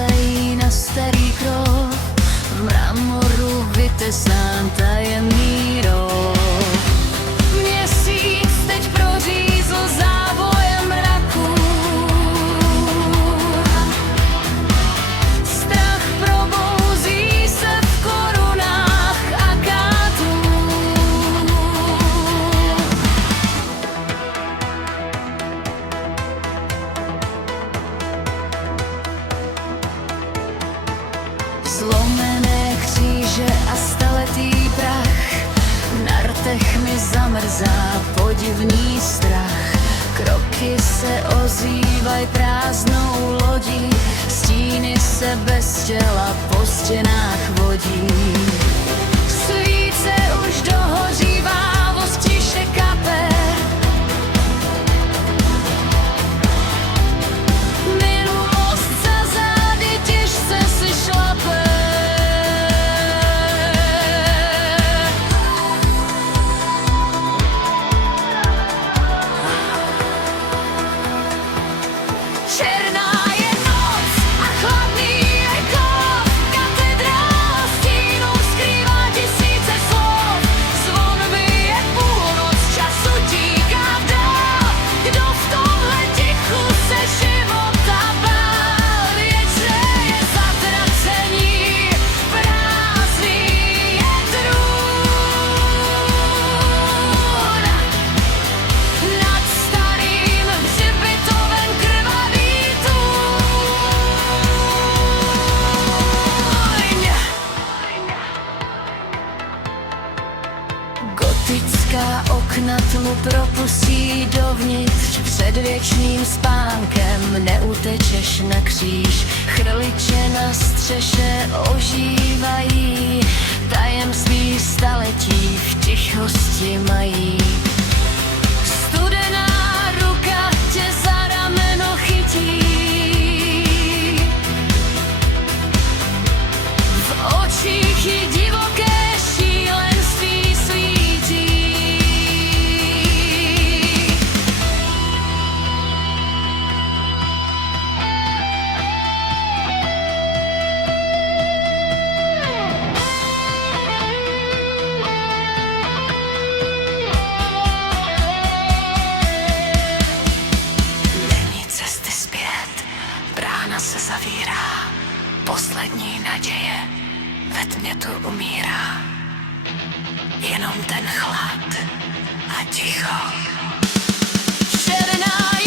plácají na starý krov, mramoru vytesán tajemný rov. Měsíc teď prořízl závojem mraku, strach probouzí se v korunách agátů. Zlomené kříže a staletý prach, na rtech mi zamrzá podivný strach. Kroky se ozývaj prázdnou lodí, stíny se bez těla po stěnách vodí. Svíce už dohořívá, voz tiše kape. Minulost za zády těžce si šlape. Černá je noc a chladný je kov, katedrála stínu skrývá tisíce slov. Zvon bije půlnoc, času tíká dál, kdo v tomhle tichu se života bál. Věčné je zatracení, prázdný je trůn. Nad starým hřbitovem krvavý tůň. Gotická okna tmu propustí dovnitř, před věčným spánkem neutečeš na kříž. Chrliče na střeše ožívají, tajemství staletí v tichosti mají. Studená ruka tě za rameno chytí, v očích ji divoké šílenství svítí. Není cesty zpět, brána se zavírá, poslední naděje ve tmě tu umírá. Jenom ten chlad a ticho. Černá